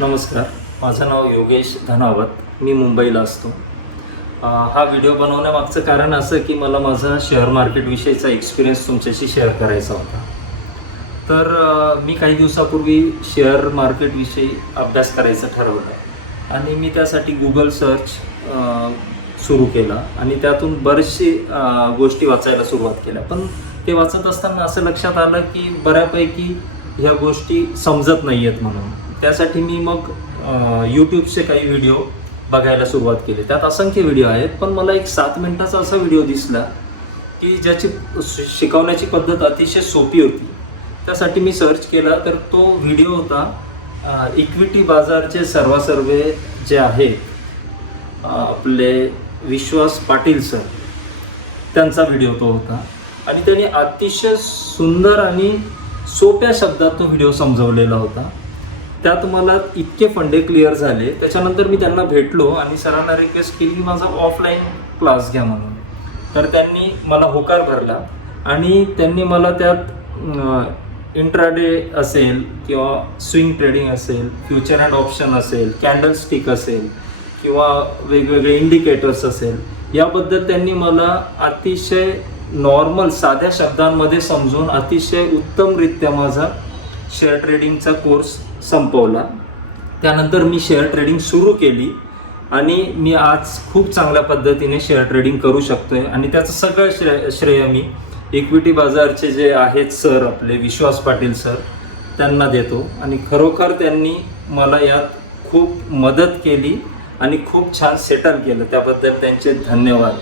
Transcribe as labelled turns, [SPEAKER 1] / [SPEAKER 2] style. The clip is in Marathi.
[SPEAKER 1] नमस्कार. माझं नाव योगेश धनावत. मी मुंबईला असतो. हा व्हिडिओ बनवण्यामागचं कारण असं की मला माझा शेअर मार्केटविषयीचा एक्सपिरियन्स तुमच्याशी शेअर करायचा होता. तर मी काही दिवसापूर्वी शेअर मार्केटविषयी अभ्यास करायचं ठरवलं आणि मी त्यासाठी गुगल सर्च सुरू केला आणि त्यातून बरेचशी गोष्टी वाचायला सुरुवात केल्या. पण ते वाचत असताना असं लक्षात आलं की बऱ्यापैकी ह्या गोष्टी समजत नाही आहेत म्हणून. त्यासाठी मी मग यूट्यूबचे काही व्हिडिओ बघायला सुरुवात केली. त्यात असंख्य व्हिडिओ आहेत पण मला एक सात मिनिटाचा असा व्हिडिओ दिसला की ज्याची शिकवण्याची पद्धत अतिशय सोपी होती. त्यासाठी मी सर्च केला तर तो व्हिडिओ होता इक्विटी बाजारचे सर्वासर्वे जे आहेत आपले विश्वास पाटील सर त्यांचा व्हिडिओ तो होता. आणि त्यांनी अतिशय सुंदर आणि सोप्या शब्दात तो व्हिडिओ समजवलेला होता. त्यात मला इतके फंडे क्लिअर झाले. त्याच्यानंतर मी त्यांना भेटलो आणि सरांना रिक्वेस्ट केली की माझा ऑफलाईन क्लास घ्या म्हणून. तर त्यांनी मला होकार भरला आणि त्यांनी मला त्यात इंट्राडे असेल किंवा स्विंग ट्रेडिंग असेल फ्युचर अँड ऑप्शन असेल कॅन्डल स्टिक असेल किंवा वेगवेगळे इंडिकेटर्स असेल याबद्दल त्यांनी मला अतिशय नॉर्मल साध्या शब्दांमध्ये समजून अतिशय उत्तमरित्या माझा शेअर ट्रेडिंगचा कोर्स संपवला. त्यानंतर मी शेअर ट्रेडिंग सुरू केली आणि मी आज खूप चांगल्या पद्धतीने शेअर ट्रेडिंग करू शकतो आहे आणि त्याचं सगळं श्रेय श्रेय मी इक्विटी बाजारचे जे आहेत सर आपले विश्वास पाटील सर त्यांना देतो. आणि खरोखर त्यांनी मला यात खूप मदत केली आणि खूप छान सेटल केलं. त्याबद्दल त्यांचे धन्यवाद.